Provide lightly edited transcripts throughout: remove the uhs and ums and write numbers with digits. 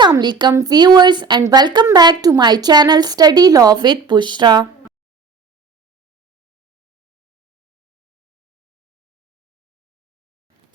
Assalamualaikum viewers and welcome back to my channel Study Law with Bushra.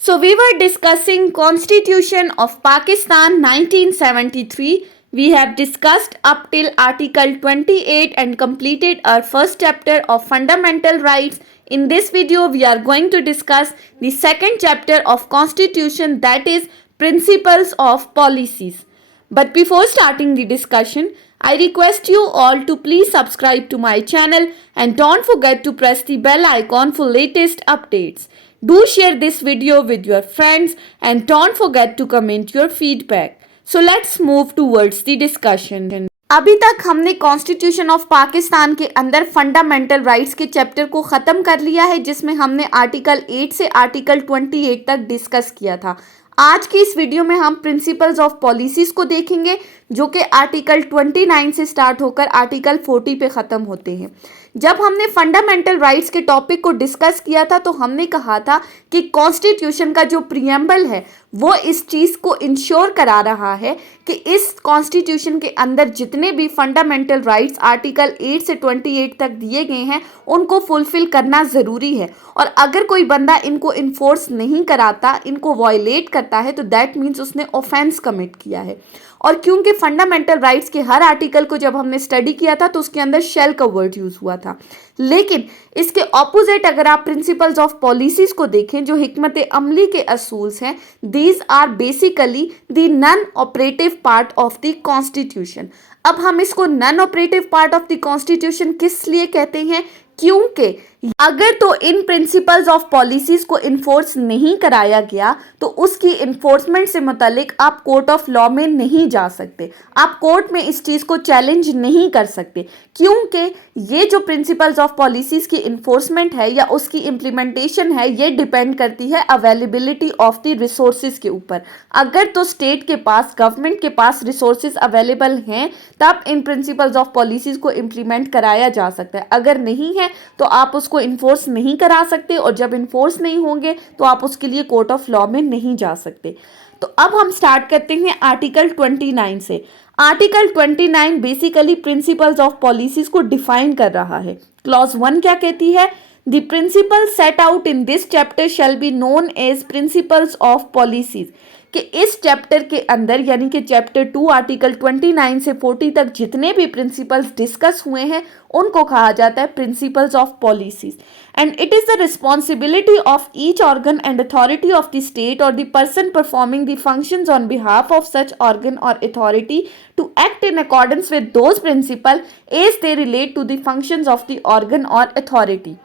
So we were discussing Constitution of Pakistan 1973. We have discussed up till Article 28 and completed our first chapter of Fundamental Rights. In this video we are going to discuss the second chapter of Constitution, that is Principles of Policies. But before starting the discussion, I request you all to please subscribe to my channel and don't forget to press the bell icon for latest updates. Do share this video with your friends and don't forget to comment your feedback. So let's move towards the discussion. अभी तक हमने constitution of Pakistan के अंदर fundamental rights के chapter को ख़त्म कर लिया है, जिसमें हमने आर्टिकल 8 से आर्टिकल 28 तक डिस्कस किया था। आज की इस वीडियो में हम प्रिंसिपल्स ऑफ पॉलिसीज़ को देखेंगे, जो कि आर्टिकल 29 से स्टार्ट होकर आर्टिकल 40 पे ख़त्म होते हैं। जब हमने फंडामेंटल राइट्स के टॉपिक को डिस्कस किया था तो हमने कहा था कि कॉन्स्टिट्यूशन का जो प्रीएम्बल है वो इस चीज़ को इंश्योर करा रहा है कि इस कॉन्स्टिट्यूशन के अंदर जितने भी फंडामेंटल राइट्स आर्टिकल 8 से 28 तक दिए गए हैं उनको फुलफिल करना ज़रूरी है, और अगर कोई बंदा इनको इन्फोर्स नहीं कराता, इनको वायलेट करता है, तो दैट मीन्स उसने ऑफेंस कमिट किया है। और क्योंकि फंडामेंटल राइट्स के हर आर्टिकल को जब हमने स्टडी किया था तो उसके अंदर शेल का वर्ड यूज़ हुआ था, लेकिन इसके ऑपोजिट अगर आप प्रिंसिपल्स ऑफ पॉलिसीज़ को देखें जो हिकमत अमली के असूल्स हैं, these are basically the non operative part of the constitution. अब हम इसको non operative part of the constitution किस लिए कहते हैं? क्योंकि अगर तो इन प्रिंसिपल्स ऑफ पॉलिसीज को इन्फोर्स नहीं कराया गया तो उसकी इन्फोर्समेंट से मुतालिक आप कोर्ट ऑफ लॉ में नहीं जा सकते, आप कोर्ट में इस चीज़ को चैलेंज नहीं कर सकते, क्योंकि ये जो प्रिंसिपल्स ऑफ पॉलिसीज की इन्फोर्समेंट है या उसकी इम्प्लीमेंटेशन है ये डिपेंड करती है अवेलेबिलिटी ऑफ द रिसोर्सेज के ऊपर। अगर तो स्टेट के पास, गवर्नमेंट के पास रिसोर्सेज अवेलेबल हैं तब इन प्रिंसिपल्स ऑफ पॉलिसीज को इम्प्लीमेंट कराया जा सकता है, अगर नहीं है तो आप उसको इन्फोर्स नहीं करा सकते, और जब इन्फोर्स नहीं होंगे तो आप उसके लिए कोर्ट ऑफ लॉ में नहीं जा सकते। तो अब हम स्टार्ट करते हैं आर्टिकल 29 से। Article 29 basically principles of policies को डिफाइन कर रहा है। क्लॉज 1 क्या कहती है? The principle set out in this chapter shall be known as principles of policies, कि इस चैप्टर के अंदर यानी कि चैप्टर 2 आर्टिकल 29 से 40 तक जितने भी प्रिंसिपल्स डिस्कस हुए हैं उनको कहा जाता है principles of policies, and it is the responsibility of each organ and authority of the state or the person performing the functions on behalf of such organ or authority to act in accordance with those principle as they relate to the functions of the organ or authority.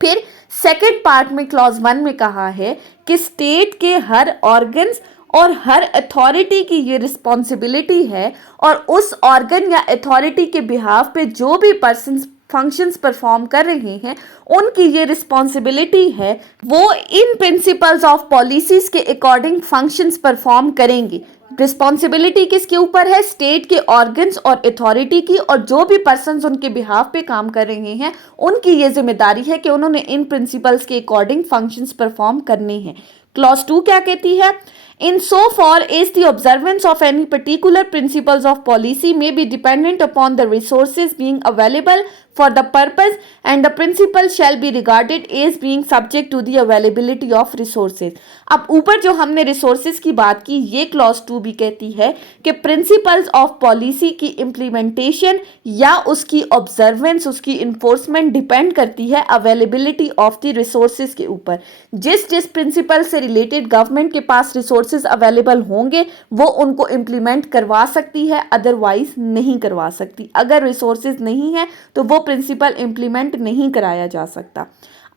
फिर second part में clause 1 में कहा है कि state के हर organs और हर authority की ये रिस्पॉन्सिबिलिटी है, और उस ऑर्गन या अथॉरिटी के बिहाफ पे जो भी पर्सन फंक्शंस परफॉर्म कर रहे हैं उनकी ये रिस्पॉन्सिबिलिटी है वो इन प्रिंसिपल्स ऑफ पॉलिसीज के अकॉर्डिंग फंक्शंस परफॉर्म करेंगी। रिस्पॉन्सिबिलिटी किसके ऊपर है? स्टेट के ऑर्गन्स और अथॉरिटी की, और जो भी पर्सन्स उनके बिहाफ पे काम कर रहे हैं उनकी ये जिम्मेदारी है कि उन्होंने इन प्रिंसिपल्स के अकॉर्डिंग फंक्शंस परफॉर्म करने हैं। क्लॉज 2 क्या कहती है? In so far as the observance of any particular principles of policy may be dependent upon the resources being available for the purpose, and the principle shall be regarded as being subject to the availability of resources. अब ऊपर जो हमने resources की बात की, ये clause 2 भी कहती है कि प्रिंसिपल्स ऑफ पॉलिसी की इम्प्लीमेंटेशन या उसकी ऑब्जर्वेंस, उसकी इन्फोर्समेंट डिपेंड करती है अवेलेबिलिटी ऑफ द रिसोर्सेज के ऊपर। जिस जिस प्रिंसिपल से रिलेटेड गवर्नमेंट के पास रिसोर्सेज अवेलेबल होंगे वो उनको इम्प्लीमेंट करवा सकती है, अदरवाइज नहीं करवा सकती। अगर रिसोर्सेज नहीं है तो वो प्रिंसिपल इम्प्लीमेंट नहीं कराया जा सकता।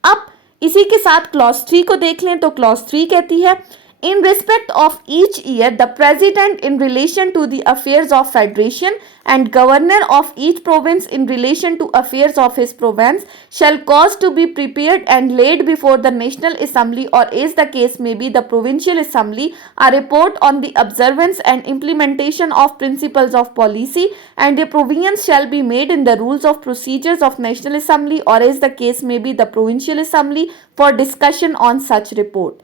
अब इसी के साथ क्लॉज 3 को देख लें तो क्लॉज 3 कहती है In respect of each year, the president in relation to the affairs of federation and governor of each province in relation to affairs of his province shall cause to be prepared and laid before the National Assembly, or as the case may be the Provincial Assembly, a report on the observance and implementation of principles of policy, and a provision shall be made in the rules of procedures of National Assembly, or as the case may be the Provincial Assembly, for discussion on such report.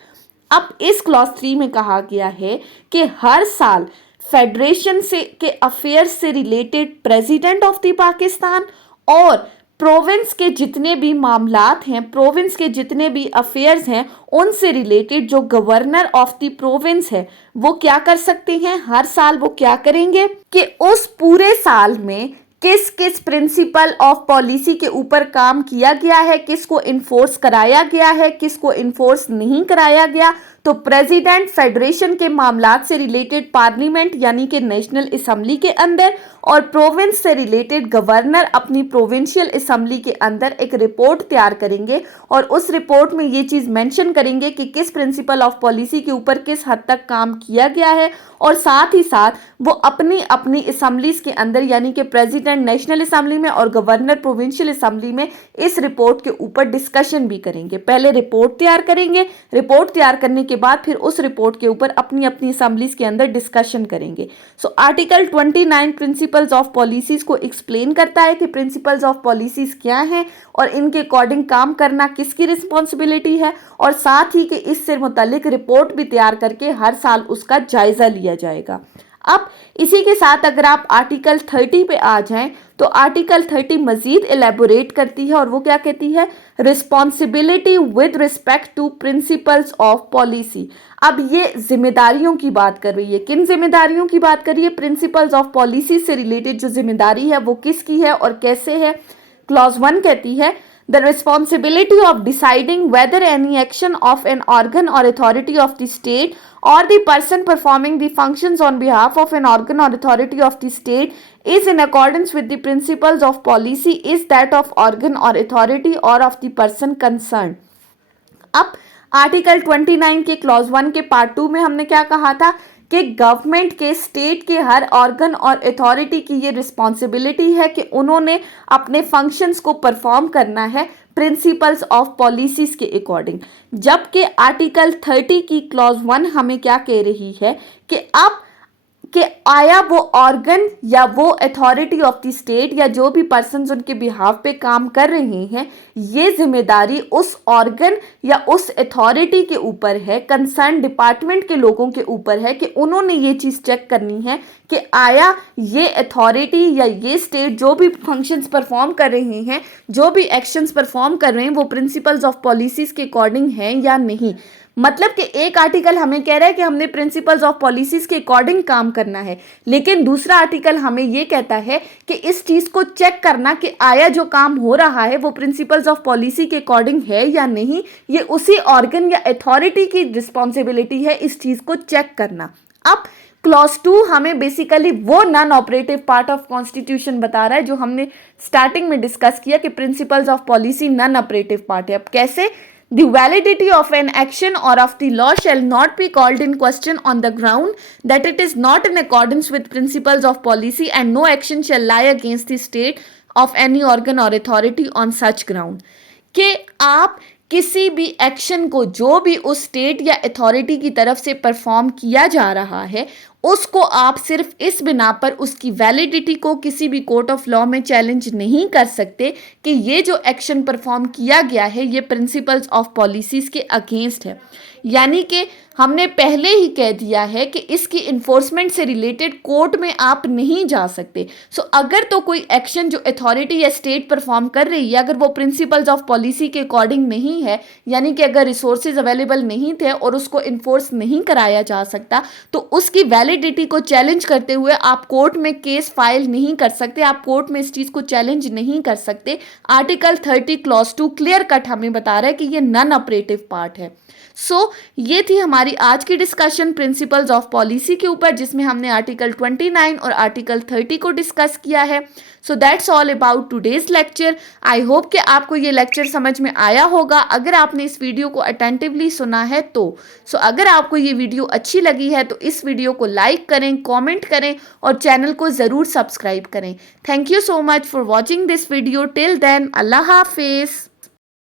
अब इस clause 3 में कहा गया है कि हर साल federation से के अफेयर्स से related president of the Pakistan, और प्रोविंस के जितने भी मामलात हैं, प्रोविंस के जितने भी अफेयर्स हैं, उनसे रिलेटेड जो गवर्नर ऑफ द प्रोविंस है वो क्या कर सकते हैं, हर साल वो क्या करेंगे कि उस पूरे साल में किस किस प्रिंसिपल ऑफ पॉलिसी के ऊपर काम किया गया है, किसको इन्फोर्स कराया गया है, किसको इन्फोर्स नहीं कराया गया। तो प्रेसिडेंट फेडरेशन के मामलात से रिलेटेड पार्लियामेंट यानी कि नेशनल असेंबली के अंदर, और प्रोविंस से रिलेटेड गवर्नर अपनी प्रोविंशियल असेंबली के अंदर एक रिपोर्ट तैयार करेंगे, और उस रिपोर्ट में ये चीज़ मेंशन करेंगे कि किस प्रिंसिपल ऑफ पॉलिसी के ऊपर किस हद तक काम किया गया है, और साथ ही साथ वो अपनी अपनी असेंबलीज के अंदर यानी कि प्रेसिडेंट नेशनल असेंबली में और गवर्नर प्रोविंशियल असेंबली में इस रिपोर्ट के ऊपर डिस्कशन भी करेंगे। पहले रिपोर्ट तैयार करेंगे, रिपोर्ट तैयार करने के बाद फिर उस रिपोर्ट के ऊपर अपनी अपनी असेंबलीज के अंदर डिस्कशन करेंगे। So article 29 principles of policies को एक्सप्लेन करता है कि प्रिंसिपल्स ऑफ पॉलिसीज क्या हैं और इनके अकॉर्डिंग काम करना किसकी रिस्पॉन्सिबिलिटी है, और साथ ही कि इससे मुतालिक रिपोर्ट भी तैयार करके हर साल उसका जायजा लिया जाएगा। अब इसी के साथ अगर आप आर्टिकल 30 पे आ जाएं तो आर्टिकल 30 मजीद एलेबोरेट करती है और वो क्या कहती है, responsibility with respect to principles of policy. अब ये जिम्मेदारियों की बात कर रही है, किन जिम्मेदारियों की बात कर रही है, प्रिंसिपल्स ऑफ पॉलिसी से रिलेटेड जो जिम्मेदारी है वो किसकी है और कैसे है। क्लॉज 1 कहती है the responsibility of deciding whether any action of an organ or authority of the state or the person performing the functions on behalf of an organ or authority of the state is in accordance with the principles of policy is that of organ or authority or of the person concerned। अब article 29 के clause 1 के part 2 में हमने क्या कहा था कि government के, स्टेट के हर ऑर्गन और अथॉरिटी की ये रिस्पॉन्सिबिलिटी है कि उन्होंने अपने फंक्शंस को परफॉर्म करना है प्रिंसिपल्स ऑफ पॉलिसीज के अकॉर्डिंग। जबकि आर्टिकल 30 की क्लॉज 1 हमें क्या कह रही है कि अब कि आया वो ऑर्गन या वो अथॉरिटी ऑफ द स्टेट या जो भी पर्सन्स उनके बिहाफ पे काम कर रहे हैं, ये जिम्मेदारी उस ऑर्गन या उस अथॉरिटी के ऊपर है, कंसर्न डिपार्टमेंट के लोगों के ऊपर है कि उन्होंने ये चीज़ चेक करनी है कि आया ये अथॉरिटी या ये स्टेट जो भी फंक्शंस परफॉर्म कर रहे हैं, जो भी एक्शंस परफॉर्म कर रहे हैं, वो प्रिंसिपल्स ऑफ पॉलिसीज़ के अकॉर्डिंग हैं या नहीं। मतलब कि एक आर्टिकल हमें कह रहा है कि हमने प्रिंसिपल्स ऑफ पॉलिसीज के अकॉर्डिंग काम करना है, लेकिन दूसरा आर्टिकल हमें ये कहता है कि इस चीज़ को चेक करना कि आया जो काम हो रहा है वो प्रिंसिपल्स ऑफ पॉलिसी के अकॉर्डिंग है या नहीं, ये उसी ऑर्गन या अथॉरिटी की रिस्पॉन्सिबिलिटी है इस चीज़ को चेक करना। अब क्लॉज 2 हमें बेसिकली वो non operative part of constitution बता रहा है जो हमने स्टार्टिंग में डिस्कस किया कि principles of policy non operative part है। अब कैसे, the validity of an action or of the law shall not be called in question on the ground that it is not in accordance with principles of policy, and no action shall lie against the state of any organ or authority on such ground। कि आप किसी भी action को जो भी उस state या authority की तरफ से परफॉर्म किया जा रहा है उसको आप सिर्फ इस बिना पर उसकी वैलिडिटी को किसी भी कोर्ट ऑफ लॉ में चैलेंज नहीं कर सकते कि ये जो एक्शन परफॉर्म किया गया है ये प्रिंसिपल्स ऑफ पॉलिसीज़ के अगेंस्ट है। यानी कि हमने पहले ही कह दिया है कि इसकी इन्फोर्समेंट से रिलेटेड कोर्ट में आप नहीं जा सकते। सो अगर तो कोई एक्शन जो अथॉरिटी या स्टेट परफॉर्म कर रही है अगर वो प्रिंसिपल्स ऑफ पॉलिसी के अकॉर्डिंग नहीं है, यानी कि अगर रिसोर्सेज अवेलेबल नहीं थे और उसको इन्फोर्स नहीं कराया जा सकता, तो उसकी वैलिडिटी को चैलेंज करते हुए आप कोर्ट में केस फाइल नहीं कर सकते, आप कोर्ट में इस चीज़ को चैलेंज नहीं कर सकते। आर्टिकल 30 क्लॉज 2 क्लियर कट हमें बता रहा है कि ये नॉन ऑपरेटिव पार्ट है। ये थी हमारी आज की डिस्कशन प्रिंसिपल्स ऑफ पॉलिसी के ऊपर, जिसमें हमने आर्टिकल 29 और आर्टिकल 30 को डिस्कस किया है। So that's all about today's lecture. I hope कि आपको ये लेक्चर समझ में आया होगा अगर आपने इस वीडियो को अटेंटिवली सुना है तो। अगर आपको ये वीडियो अच्छी लगी है तो इस वीडियो को लाइक करें, कॉमेंट करें और चैनल को ज़रूर सब्सक्राइब करें। Thank you so much for watching this video. Till then, अल्लाह हाफिज़।